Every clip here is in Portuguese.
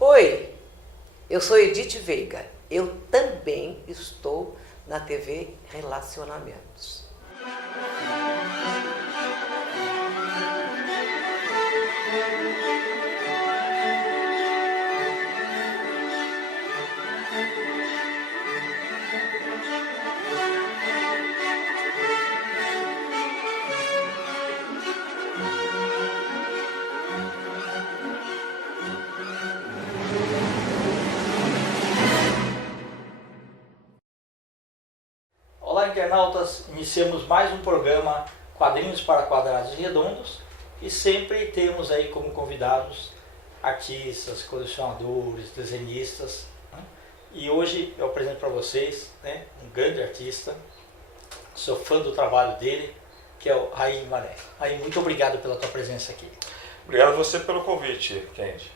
Oi, eu sou Edith Veiga. Eu também estou na TV Relacionamentos. Olá, internautas! Iniciamos mais um programa Quadrinhos para Quadrados Redondos e sempre temos aí como convidados artistas, colecionadores, desenhistas, né? E hoje eu apresento para vocês, né, um grande artista, sou fã do trabalho dele, que é o Raí Guimarães. Raí, muito obrigado pela tua presença aqui. Obrigado a você pelo convite, Kendi.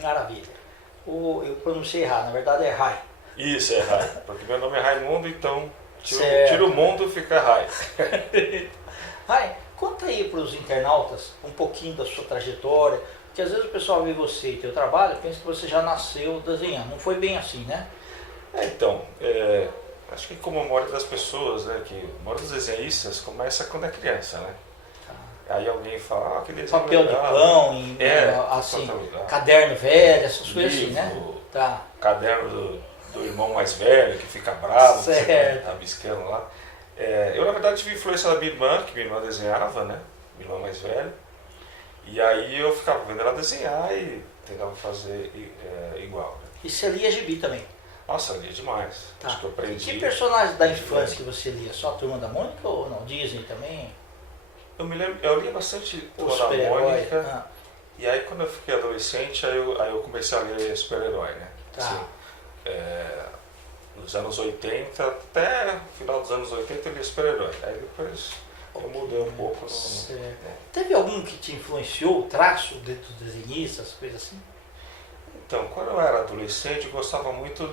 Maravilha. Eu pronunciei errado, na verdade é Rai. Isso, é Rai, porque meu nome é Raimundo, então Certo. tira o mundo e fica Rai. Rai, conta aí para os internautas um pouquinho da sua trajetória, porque às vezes o pessoal vê você e teu trabalho e pensa que você já nasceu desenhando. Não foi bem assim, né? Acho que como a maioria das pessoas, né, que a maioria dos desenhistas começa quando é criança, né? Aí alguém fala, que desenho Papel de legal. pão, assim, caderno velho, essas coisas assim, né? Tá. Caderno do irmão mais velho, que fica bravo, que Certo. tá biscando lá. Eu, na verdade, tive influência da minha irmã, que minha irmã desenhava, né? Minha irmã mais velha. E aí eu ficava vendo ela desenhar e tentava fazer igual. Né? E você lia gibi também? Nossa, eu lia demais. Tá. Acho que eu aprendi. Que personagens da infância que você lia? Só a Turma da Mônica ou não? Disney também? Eu me lembro, eu lia bastante Turma Os da super-herói? Mônica. E aí quando eu fiquei adolescente, aí eu comecei a ler super-herói, né? Tá. Assim, nos anos 80, até o final dos anos 80 eu lia super-herói. Aí depois eu mudei um pouco. Certo. Teve algum que te influenciou, o traço dos desenhistas, coisas assim? Então, quando eu era adolescente, eu gostava muito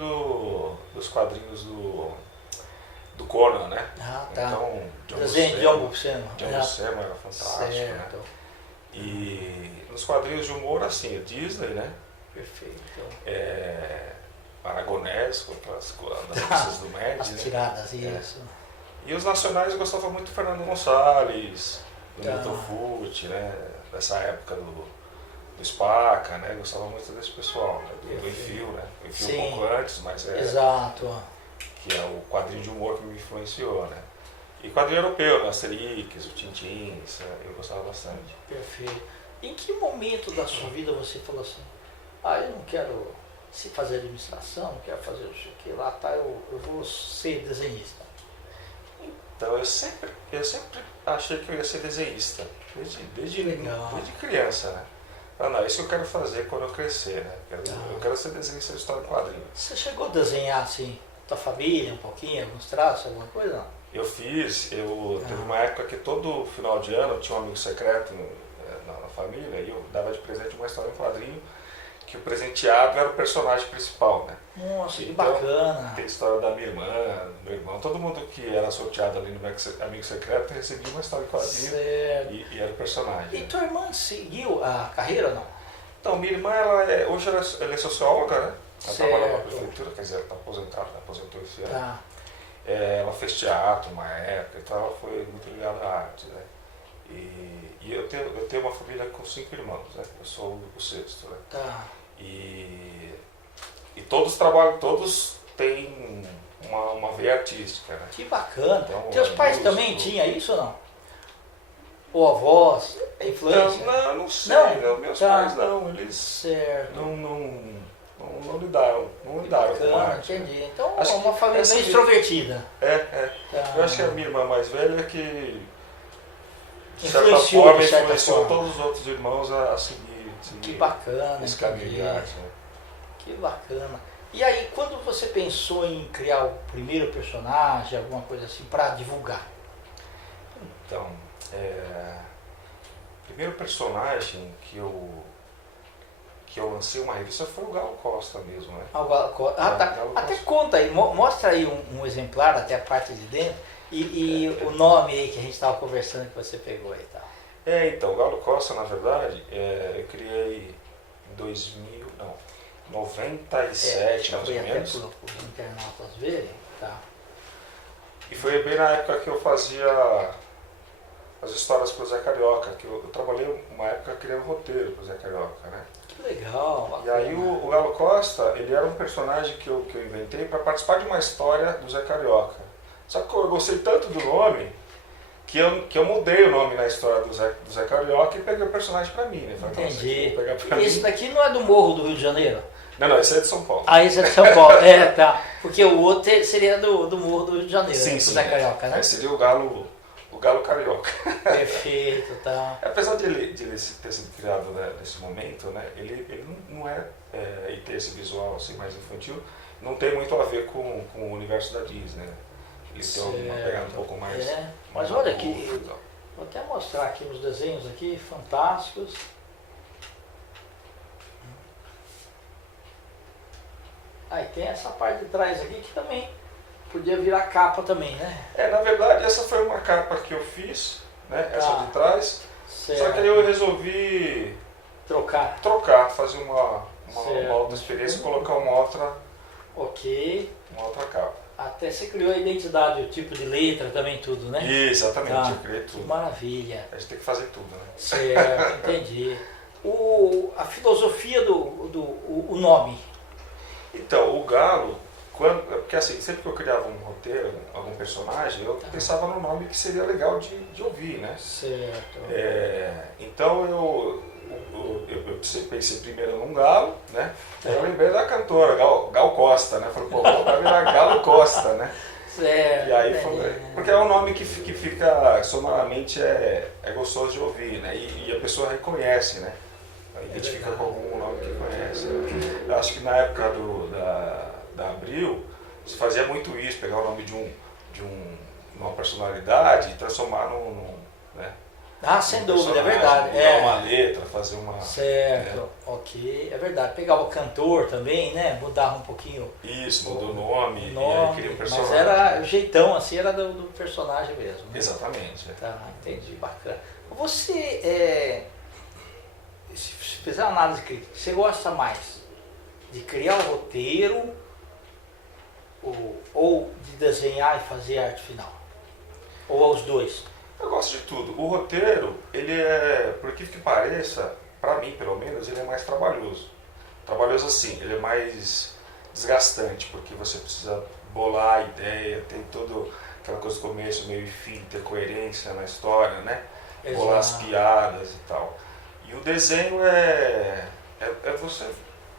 dos quadrinhos do Conan, né? Ah, tá. Então, Desenho de John Buscema. John Buscema era fantástico, Certo. né? E nos quadrinhos de humor, assim, Disney, né? Perfeito. Aragonés, contra as notícias do Med, As né? tiradas, isso. E os nacionais eu gostava muito do Fernando Gonçalves, do Tá. Milton Fute, né? Dessa época do Spaca, né? Gostava muito desse pessoal, né? Do Enfio, né? O Enfio Sim. um pouco antes, mas Exato. que é o quadrinho de humor que me influenciou, né? E quadrinho europeu, né? Asterix, o Tintin, eu gostava bastante. Perfeito. Em que momento da sua vida você falou assim, eu não quero se fazer administração, não quero fazer não sei o que lá, tá, eu vou ser desenhista? Então eu sempre achei que eu ia ser desenhista, desde criança, né? Não, isso que eu quero fazer quando eu crescer, né? Eu quero ser desenhista de história em quadrinhos. Você chegou a desenhar assim, tua família um pouquinho, alguns traços, alguma coisa? Não? Eu teve uma época que todo final de ano tinha um amigo secreto na família e eu dava de presente uma história em quadrinho que o presenteado era o personagem principal, né? Nossa, que Então, bacana. Tem a história da minha irmã, do meu irmão, todo mundo que era sorteado ali no amigo secreto recebia uma história em quadrinho e era o personagem. E né? tua irmã seguiu a carreira ou não? Então, minha irmã, hoje ela é socióloga, né? Ela trabalha na prefeitura, quer dizer, ela está aposentada, aposentou esse ano. Tá. Ela fez teatro uma época, então ela foi muito ligada à arte, né? E eu tenho uma família com 5 irmãos, né? Eu sou o sexto, né? Tá. E todos trabalham, todos têm uma veia artística, né? Que bacana. Então, Teus pais músico. também tinham isso ou não? Ou avós, influência? Não sei, Não? meus Tá. pais não, eles Certo. não lidaram com Bacana, arte. né? entendi. Então Acho é uma que família essa bem vida- extrovertida. Tá. Eu acho que a minha irmã mais velha que, de certa Influenciou, forma, de certa influenciou forma. todos os outros irmãos a seguir Que bacana, esse caminho entendi. de arte. Né? Que bacana. E aí, quando você pensou em criar o primeiro personagem, alguma coisa assim, para divulgar? Então, o primeiro personagem que eu lancei uma revista foi o Galo Costa mesmo, né? Tá. Galo Até Costa. conta aí, mostra aí um exemplar, até a parte de dentro, e o nome aí que a gente estava conversando que você pegou aí, tá? Então, o Galo Costa, na verdade, eu criei em 97, mais ou menos. Para os internautas verem, tá? E foi bem na época que eu fazia as histórias pro Zé Carioca, que eu trabalhei uma época criando roteiro pro Zé Carioca, né? Que legal, bacana. E aí o Galo Costa, ele era um personagem que eu inventei para participar de uma história do Zé Carioca. Só que eu gostei tanto do nome que eu mudei o nome na história do Zé Carioca e peguei o personagem para mim, né? Falei, Entendi. vou pegar pra Esse mim. daqui não é do Morro do Rio de Janeiro? Não, esse é de São Paulo. Ah, esse é de São Paulo. Tá. Porque o outro seria do Morro do Rio de Janeiro, Sim, do sim. Zé Carioca, né? Seria o Galo Carioca. Perfeito, tá. Apesar de ele ter sido criado, né, nesse momento, né, ele não é, e ter esse visual assim, mais infantil, não tem muito a ver com o universo da Disney, né? Ele tem uma pegada um pouco mais... Mas olha aqui, vou até mostrar aqui os desenhos aqui, fantásticos. Aí tem essa parte de trás aqui que também podia virar capa também, né? Na verdade, essa foi uma capa que eu fiz, né, essa de trás, Certo. só que aí eu resolvi Trocar. fazer uma outra experiência e colocar uma outra capa. Até você criou a identidade, o tipo de letra também, tudo, né? Exatamente, eu criei Que tudo. maravilha. A gente tem que fazer tudo, né? Certo, entendi. A filosofia o nome. Então, o Galo, porque assim, sempre que eu criava um roteiro, algum personagem, eu pensava no nome que seria legal de ouvir, né? Certo. Então eu pensei primeiro num galo, né? Eu lembrei da cantora, Gal Costa, né? Falei, pô, vai virar Galo Costa, né? Certo. E aí porque é um nome que fica sonoramente é gostoso de ouvir, né? E a pessoa reconhece, né? Identifica com algum nome que conhece. Eu acho que na época da Abril, se fazia muito isso, pegar o nome de uma personalidade e transformar né? Sem dúvida, é verdade. Mudar uma letra, fazer uma... Certo, ok, é verdade. Pegar o cantor também, né? Mudar um pouquinho. Isso, mudou o nome, e aí cria um personagem. Mas era o jeitão, assim, era do personagem mesmo. Né? Exatamente. Tá, entendi, bacana. Você, se fizer uma análise crítica, você gosta mais de criar o roteiro ou de desenhar e fazer a arte final? Ou aos dois? Eu gosto de tudo. O roteiro, ele é, por que pareça, para mim pelo menos, ele é mais trabalhoso. Trabalhoso assim, ele é mais desgastante, porque você precisa bolar a ideia, tem toda aquela coisa do começo, meio e fim, ter coerência na história, né? Exato. Bolar as piadas e tal. E o desenho é você...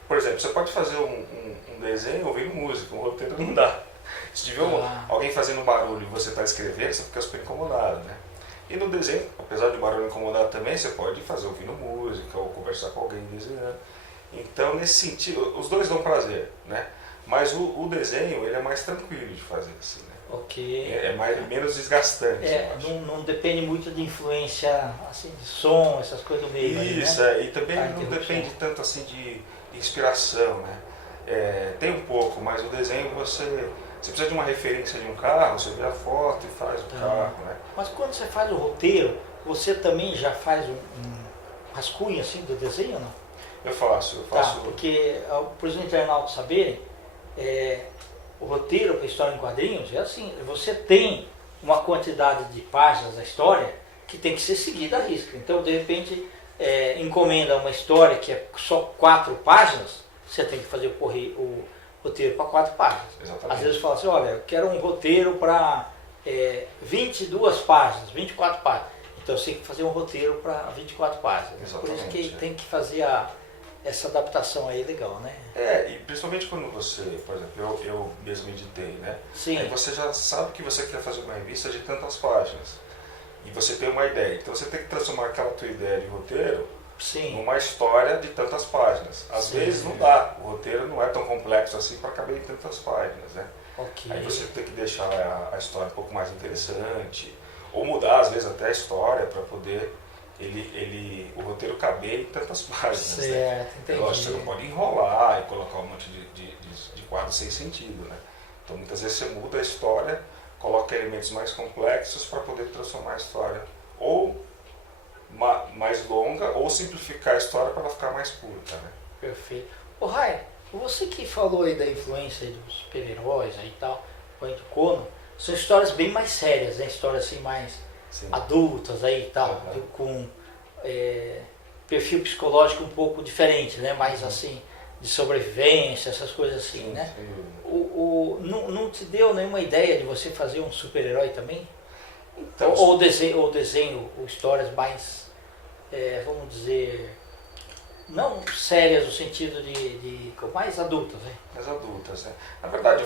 Por exemplo, você pode fazer um desenho ouvindo música, um roteiro não dá. Se tiver alguém fazendo barulho e você está escrevendo, você fica super incomodado, né? E no desenho, apesar de o barulho incomodar também, você pode fazer ouvindo música ou conversar com alguém desenhando. Então, nesse sentido, os dois dão prazer, né? Mas o desenho, ele é mais tranquilo de fazer assim, né? Ok. Menos desgastante. Não depende muito de influência assim, de som, essas coisas do meio. Isso, aí, né? E também não depende tanto assim de inspiração, né? Tem um pouco, mas o desenho você precisa de uma referência de um carro, você vê a foto e faz o carro, né? Mas quando você faz o roteiro, você também já faz um rascunho assim do desenho, não? Eu faço. Porque, para os internautas saberem, o roteiro para história em quadrinhos é assim, você tem uma quantidade de páginas da história que tem que ser seguida à risca. Então, de repente, encomenda uma história que é só 4 páginas, você tem que fazer o roteiro para 4 páginas. Exatamente. Às vezes fala assim, olha, eu quero um roteiro para 22 páginas, 24 páginas. Então você tem que fazer um roteiro para 24 páginas. Exatamente, por isso que tem que fazer essa adaptação aí legal, né? E principalmente quando você, por exemplo, eu mesmo editei, né? Sim. Aí você já sabe que você quer fazer uma revista de tantas páginas. E você tem uma ideia. Então você tem que transformar aquela tua ideia de roteiro numa história de tantas páginas. Às vezes não dá, o roteiro não é tão complexo assim para caber em tantas páginas, né? Okay. Aí você tem que deixar a história um pouco mais interessante, ou mudar às vezes até a história para poder o roteiro caber em tantas páginas. Certo, né? entendi. Lógico, você não pode enrolar e colocar um monte de quadros sem sentido, né? Então muitas vezes você muda a história, coloca elementos mais complexos para poder transformar a história ou mais longa, ou simplificar a história para ela ficar mais curta, né? Perfeito. Rai, Você que falou aí da influência dos super-heróis aí e tal, o Ed Conan, são histórias bem mais sérias, né? Histórias assim mais Sim. adultas aí e tal, com perfil psicológico um pouco diferente, né? Mais assim, de sobrevivência, essas coisas assim, Sim, né? sim. Não te deu nenhuma ideia de você fazer um super-herói também? Então, Ou desenho, ou histórias mais, vamos dizer, não sérias no sentido de mais adultas, né? as adultas, né? Na verdade,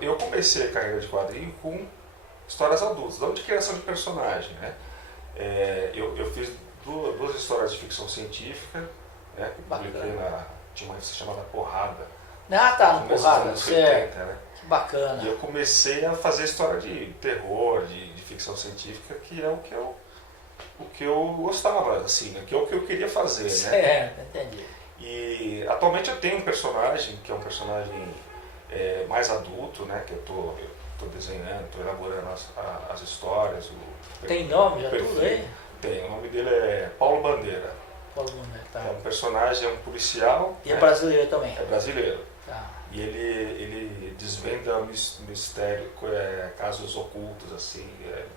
eu comecei a carreira de quadrinho com histórias adultas, não de criação de personagem, né? Eu fiz duas histórias de ficção científica, né? Que publiquei tinha uma revista chamada Porrada. Ah, tá, no começo dos Porrada, anos certo. 80, né? Que bacana. E eu comecei a fazer história de terror, de ficção científica, que é o que eu gostava, assim, né? Que é o que eu queria fazer, né? Certo, entendi. E atualmente eu tenho um personagem, que é um personagem mais adulto, né? Que eu tô desenhando, tô elaborando as histórias. Tem nome já perfil. tudo aí? Tem, o nome dele é Paulo Bandeira. Paulo Bandeira, tá. É um personagem, é um policial. E é brasileiro também? É brasileiro. Tá. E ele desvenda mistério, casos ocultos, assim,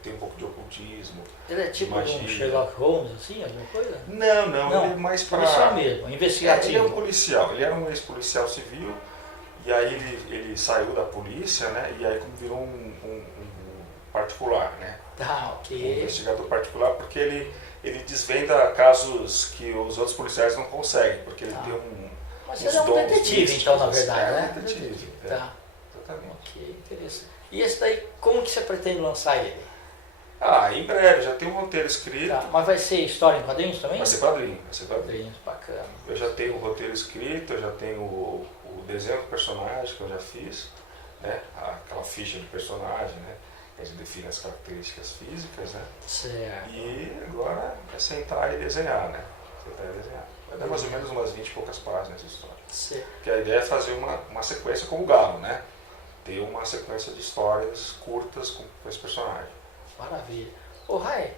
tem um pouco de ocultismo. Ele é tipo magia. um Sherlock Holmes, assim, alguma coisa? Não, ele é mais pra... Policial mesmo, investigativo. Ele é um policial, ele era um ex-policial civil, e aí ele saiu da polícia, né, e aí virou um particular, né? Tá, Um ok. investigador particular, porque ele desvenda casos que os outros policiais não conseguem, porque ele tem Mas uns ele é um dons detetive, místicos, então, na assim. verdade, É né? um detetive, Tá, exatamente. ok, interessante. E esse daí, como que você pretende lançar ele? Em breve, já tem um roteiro escrito. Tá, mas vai ser história em quadrinhos também? Vai ser quadrinho. Quadrinhos, bacana. Eu já tenho o roteiro escrito, eu já tenho o desenho do personagem que eu já fiz, né? Aquela ficha de personagem, né? Que a gente define as características físicas, né? Certo. E agora é sentar e desenhar, né? Sentar e desenhar. Vai dar mais ou menos umas 20 e poucas páginas de história. Certo. Porque a ideia é fazer uma sequência como o Galo, né? Ter uma sequência de histórias curtas com esse personagem. Maravilha. Ô Rai,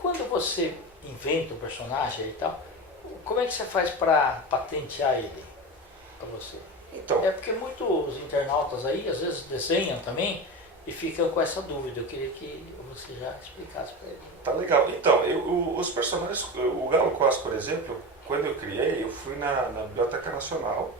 quando você inventa um personagem e tal, como é que você faz para patentear ele para você? Então, É porque muitos internautas aí às vezes desenham também e ficam com essa dúvida. Eu queria que você já explicasse para ele. tá legal. Então, os personagens, o Galo Costa, por exemplo, quando eu criei, eu fui na Biblioteca Nacional.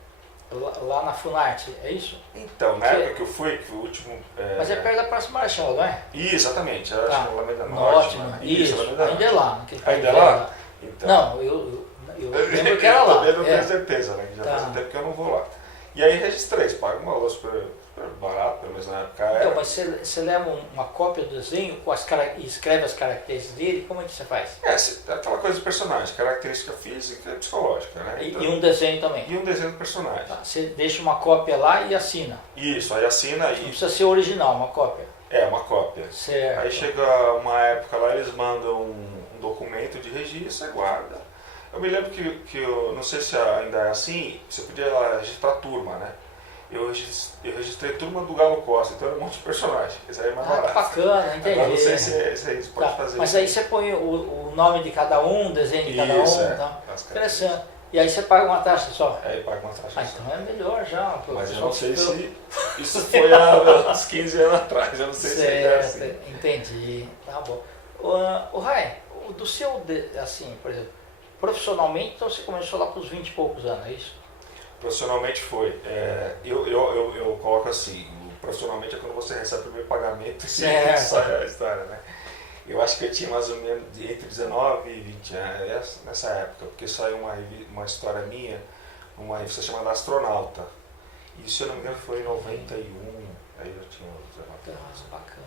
Lá na Funarte, é isso? Então, na época que eu fui, que foi o último... Mas é perto da Praça Marechal, não é? Exatamente, era Tá. Alameda Norte, Norte. né? Isso, Isso, Alameda ainda é Norte. lá. naquele Ainda é prédio lá? Então, Não, eu lembro que era lá. Eu não tenho certeza, né? Que já Tá. faz um tempo que eu não vou lá. E aí registrei, paga uma aula super barato, pelo menos na época era. Então, mas você leva uma cópia do desenho e escreve as características dele, como é que você faz? Aquela coisa do personagem, característica física e psicológica, né? E um desenho também. E um desenho do personagem. Tá, você deixa uma cópia lá e assina. Isso, aí assina Não e precisa ser original, uma cópia. uma cópia. Certo. Aí chega uma época lá, eles mandam um documento de registro, você guarda. Eu me lembro que eu não sei se ainda é assim, você podia registrar turma, né? Eu registrei turma do Galo Costa, então era um monte de personagem. Isso aí é mais Que barato. bacana, entendi. Agora não sei se isso pode Tá, fazer. mas isso aí você põe o nome de cada um, o desenho de cada Isso, um. Tá? as Interessante. E aí você paga uma taxa só. Aí paga uma taxa. Então é melhor já. Mas eu só não sei pelo- se isso foi há uns 15 anos atrás, eu não sei se ainda é Certo, assim. entendi. Tá bom. O Rai, do seu, assim, por exemplo, profissionalmente, então você começou lá com os 20 e poucos anos, é isso? Profissionalmente foi. Eu coloco assim, profissionalmente é quando você recebe o primeiro pagamento e Certo. sai a história, né? Eu acho que eu tinha mais ou menos entre 19 e 20 anos, nessa época, porque saiu uma história minha, uma revista chamada Astronauta. E se eu não me engano foi em 91, aí eu tinha 19 anos. Nossa, bacana.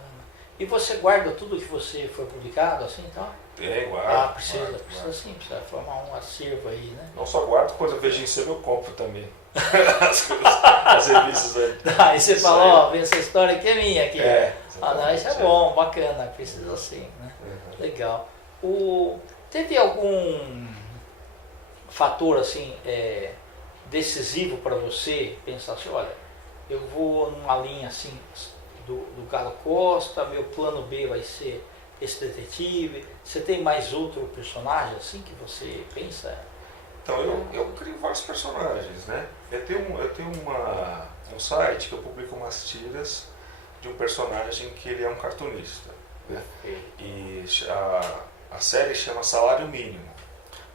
E você guarda tudo que você foi publicado, assim, então? Guardo. Precisa guardo. sim, precisa formar um acervo aí, né? Não só guardo, quando eu vejo em cima eu compro também. as revistas aí. Aí você Isso fala, aí. ó, essa história aqui é minha aqui. Não, isso é exatamente. bom, bacana, precisa assim, né? Uhum. Legal. Teve algum fator assim decisivo para você pensar assim, olha, eu vou numa linha assim do Galo Costa, meu plano B vai ser esse detetive. Você tem mais outro personagem assim que você pensa? Então, eu crio vários personagens, né? Eu tenho um site que eu publico umas tiras de um personagem que ele é um cartunista, né? E a série chama Salário Mínimo,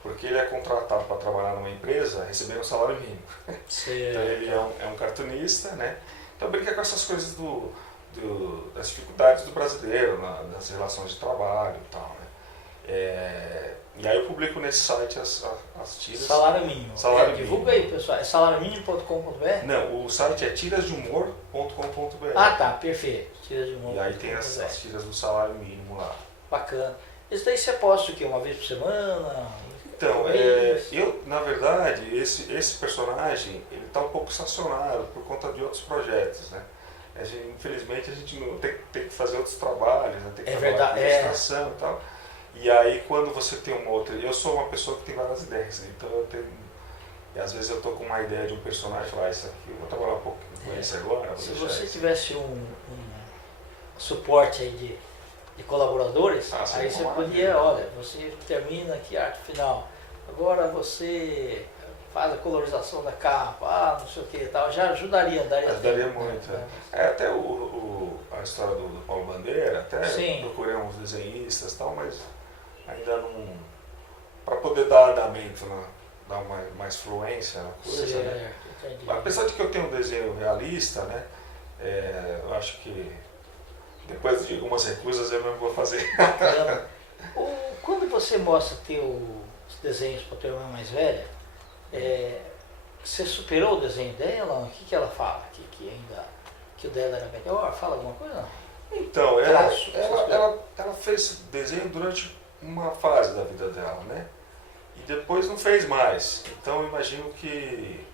porque ele é contratado para trabalhar numa empresa recebendo um salário mínimo. Então ele é um cartunista, né? Então brinca com essas coisas das dificuldades do brasileiro nas relações de trabalho e tal, né? E aí eu publico nesse site as tiras. Salário mínimo. Salário divulga mínimo. aí, pessoal. É salariomínimo.com.br? Não, o site é tirasdehumor.com.br. Ah, tá, perfeito. Tiras de humor. E aí tem as tiras do salário mínimo lá. Bacana. Isso daí você posta o quê? Uma vez por semana? Então, eu, na verdade, esse personagem, ele está um pouco estacionado por conta de outros projetos, né? Infelizmente a gente não tem que fazer outros trabalhos, né? Tem que trabalhar com ilustração e tal. E aí quando você tem uma outra... Eu sou uma pessoa que tem várias ideias, então eu tenho... E às vezes eu estou com uma ideia de um personagem e falo, isso aqui, eu vou trabalhar um pouco com esse agora. Se você tivesse um suporte aí de colaboradores, aí você podia, olha, você termina aqui a arte final, agora você faz a colorização da capa, não sei o que e tal, já ajudaria muito. Até a história do Paulo Bandeira, até procurei uns desenhistas e tal, mas ainda não... Para poder dar andamento, né? Dar mais fluência na coisa, né? Apesar de que eu tenho um desenho realista, né? Eu acho que depois de algumas recusas eu mesmo vou fazer. Quando você mostra teus desenhos para a tua irmã mais velha, você superou o desenho dela? O que ela fala? Que o dela era melhor? Fala alguma coisa? Então, ela fez desenho durante uma fase da vida dela, né? E depois não fez mais. Então eu imagino que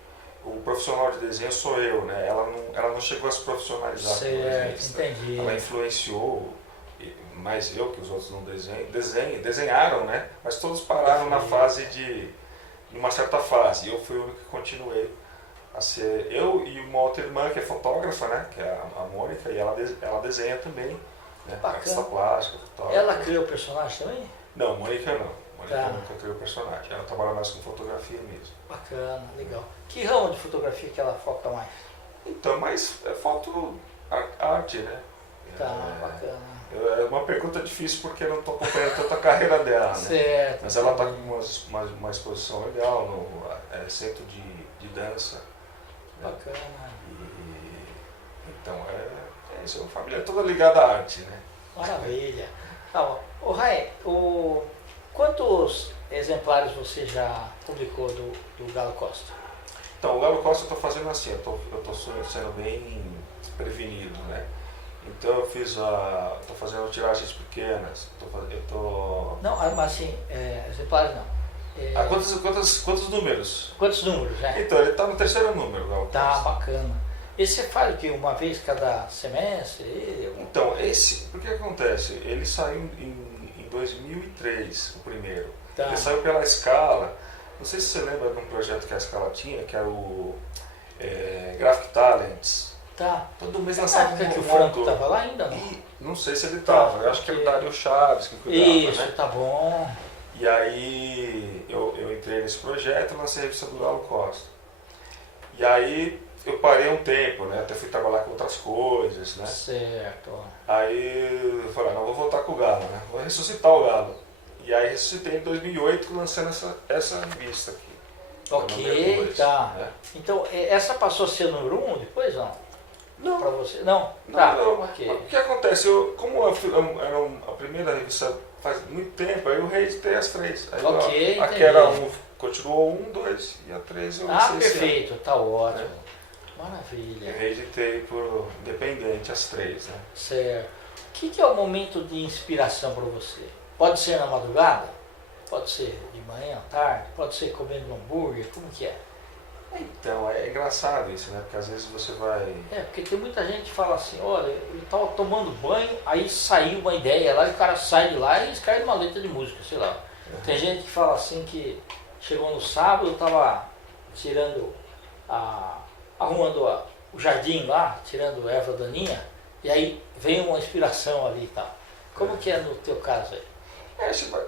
o profissional de desenho sou eu, né? Ela não chegou a se profissionalizar como desenhista. Entendi. Ela influenciou, mais eu que os outros não desenharam, né? Mas todos pararam na fase de uma certa fase. Eu fui o único que continuei a ser... Eu e uma outra irmã que é fotógrafa, né? Que é a Mônica, e ela desenha também, né? Artista plástica, fotógrafa. Ela criou o personagem também? Não, Mônica não. Mônica nunca criou o personagem. Ela trabalha mais com fotografia mesmo. Bacana, legal. Que ramo de fotografia que ela foca mais? Então, mas é foto arte, né? Bacana. É uma pergunta difícil porque eu não estou acompanhando tanto a carreira dela, né? Certo. Mas ela está com uma exposição legal no centro de dança. Bacana. Então, isso é uma família toda ligada à arte, né? Maravilha. Tá bom. Ô Rai, quantos exemplares você já publicou do Galo Costa? Então, o Galo Costa eu estou fazendo assim, eu estou sendo bem prevenido, né? Então eu estou fazendo tiragens pequenas, Não, mas assim, exemplares não. Quantos números? Quantos números, né? Então, ele está no terceiro número, o Galo Costa. Tá, bacana. E você faz o quê? Uma vez cada semestre? Então, por que acontece? Ele saiu em 2003, o primeiro. Tá. Ele saiu pela Escala. Não sei se você lembra de um projeto que a Escala tinha, que era o Graphic Talents. Tá. Todo mês lançava um que o Franco estava lá ainda, não? Não sei se ele estava. Eu acho que era o Dário Chaves que cuidava, Isso, né? tá bom. E aí eu entrei nesse projeto e lancei a revista do Galo Costa. E aí eu parei um tempo, né? Até fui trabalhar com outras coisas, né? Certo. Aí eu falei, não, vou voltar com o Galo, né? Vou ressuscitar o Galo. E aí ressuscitei em 2008 lançando essa revista aqui. Ok, 2, tá. Né? Então, essa passou a ser número 1 depois, não? Não. Pra você? Não? Não, Tá, não. ok. O que acontece? Como era a primeira revista faz muito tempo, aí eu reeditei as 3. Aí, Ok, aqui era continuou 1, 2 e a 3 eu lancei esse ano. Perfeito, tá ótimo. Maravilha. Eu reeditei por independente as 3, né? Certo. O que é o momento de inspiração para você? Pode ser na madrugada? Pode ser de manhã, à tarde? Pode ser comendo um hambúrguer? Como que é? Então, é engraçado isso, né? Porque às vezes você vai... Porque tem muita gente que fala assim, olha, eu estava tomando banho, aí saiu uma ideia lá, e o cara sai de lá e escreve uma letra de música, sei lá. Tem gente que fala assim que chegou no sábado, estava tirando arrumando o jardim lá, tirando erva daninha, e aí vem uma inspiração ali e tal. Como que é no teu caso aí?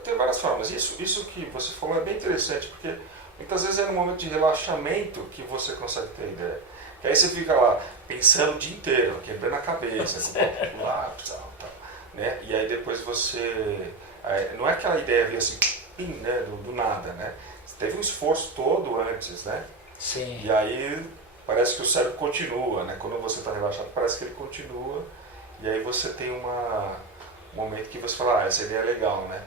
Tem várias formas. Isso que você falou é bem interessante, porque Muitas vezes é no momento de relaxamento que você consegue ter ideia. Que aí você fica lá pensando o dia inteiro, quebrando a cabeça, com o lápis, tal, né? E aí depois você... Não é aquela ideia vir assim, né, do nada, né? Teve um esforço todo antes, né? Sim. E aí parece que o cérebro continua, né? Quando você está relaxado, parece que ele continua. E aí você tem um momento que você fala, essa ideia é legal, né?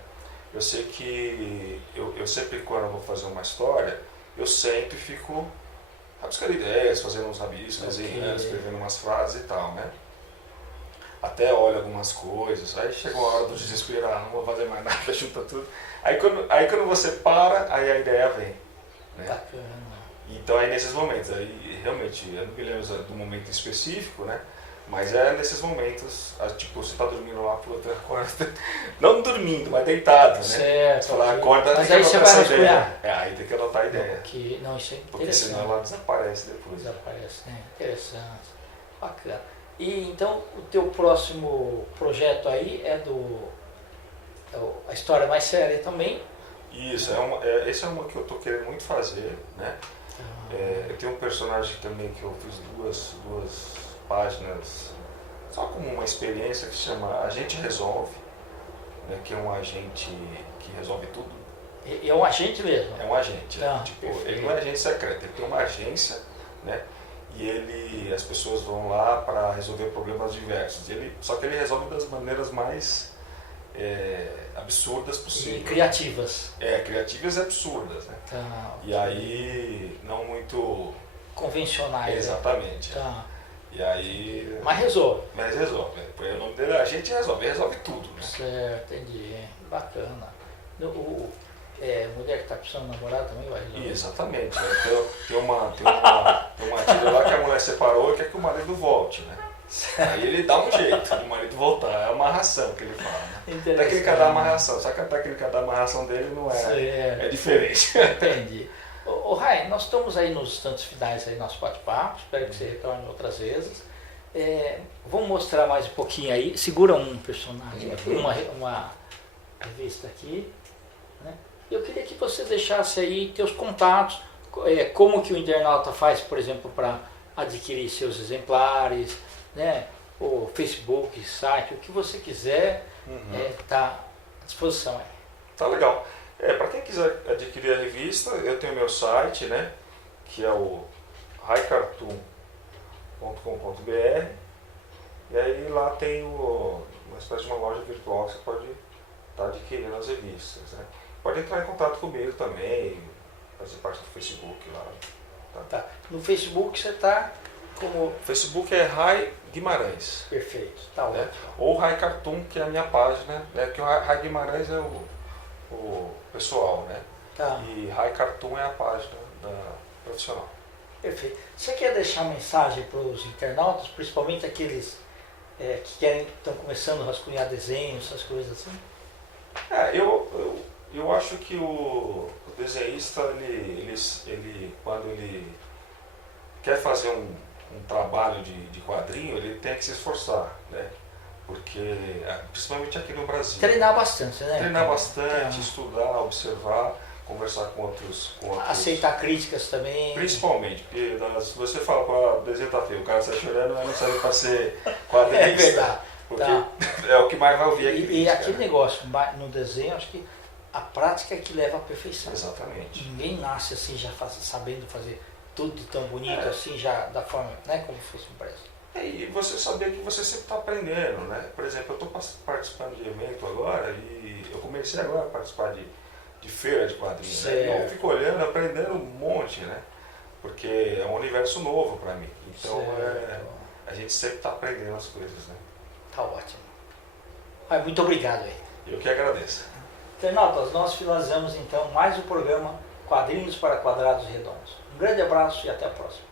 Eu sei que eu sempre, quando eu vou fazer uma história, eu sento e fico rabiscando ideias, fazendo uns rabiscos, desenhando, escrevendo umas frases e tal, né? Até olho algumas coisas, aí chega uma hora do desespero, não vou fazer mais nada, chuta tudo. Aí quando você para, aí a ideia vem. Né? Bacana. Então aí nesses momentos, aí realmente, eu não me lembro do momento específico, né? Mas é nesses momentos, tipo, você tá dormindo lá, pro outro acorda, não dormindo, mas deitado, né? Certo. Você fala, acorda, mas tem aí que você anotar vai essa ideia. rascunhar. Aí tem que anotar a ideia. Não, isso é interessante. Porque senão ela desaparece depois. Desaparece, né? Interessante. Bacana. E então, o teu próximo projeto aí é a história mais séria também? Isso, esse é uma que eu tô querendo muito fazer, né? Eu tenho um personagem também que eu fiz duas páginas, só como uma experiência, que se chama Agente Resolve, né? Que é um agente que resolve tudo. É um agente mesmo? É um agente, tipo, perfeito. ele não é agente secreto, ele tem uma agência, né? E as pessoas vão lá para resolver problemas diversos. Só que ele resolve das maneiras mais absurdas possíveis. E criativas. Criativas e absurdas, né? Tá. E aí, não muito... convencionais. Exatamente. Né? Tá. E aí... Mas resolve. Mas resolve. O nome dele é Agente Resolve. Ele resolve tudo, né? Certo, entendi. Bacana. Mulher que está precisando namorar também vai resolver. Exatamente. Tem uma tira lá que a mulher separou e quer que o marido volte, né? Aí ele dá um jeito do marido voltar. É a amarração que ele fala, né? A técnica da amarração. Só que a técnica da amarração dele não é diferente. Entendi. Ô Rai, nós estamos aí nos instantes finais aí, nosso bate-papo. Espero que você retorne outras vezes. Vamos mostrar mais um pouquinho aí. Segura um personagem aqui, uma revista aqui. Né? Eu queria que você deixasse aí teus contatos, como que o internauta faz, por exemplo, para adquirir seus exemplares, né? O Facebook, site, o que você quiser, está à disposição aí. Tá legal. Para quem quiser adquirir a revista, eu tenho meu site, né? Que é o highcartoon.com.br, e aí lá tem uma espécie de uma loja virtual que você pode estar adquirindo as revistas, né? Pode entrar em contato comigo também, fazer parte do Facebook lá. Tá. No Facebook você está como... O Facebook é Rai Guimarães. Perfeito, tá né? ótimo. Ou Rai Cartoon, que é a minha página, né? Que o Rai Guimarães é o pessoal, né? Tá. E Rai Cartoon é a página da profissional. Perfeito. Você quer deixar mensagem para os internautas, principalmente aqueles que estão começando a rascunhar desenhos, essas coisas assim? Eu acho que o desenhista, ele quando ele quer fazer um trabalho de quadrinho, ele tem que se esforçar, né? Porque, principalmente aqui no Brasil. Treinar bastante, né? Treinar bastante, estudar, observar, conversar com outros... Aceitar críticas também. Principalmente, porque se você fala para o desenho tá feio, o cara sai chorando, não serve para ser quadrinista. É verdade. Porque é o que mais vai ouvir aqui. E aquele negócio, no desenho, acho que a prática é que leva à perfeição. Exatamente. Ninguém nasce assim, já sabendo fazer tudo tão bonito assim, já da forma, né, como fosse impresso. E você saber que você sempre está aprendendo, né? Por exemplo, eu estou participando de evento agora e eu comecei agora a participar de feira de quadrinhos. Né? Eu fico olhando, aprendendo um monte, né? Porque é um universo novo para mim. Então a gente sempre está aprendendo as coisas, né? Tá ótimo. Muito obrigado aí. Eu que agradeço. Internautas, nós finalizamos então mais o programa Quadrinhos para Quadrados Redondos. Um grande abraço e até a próxima.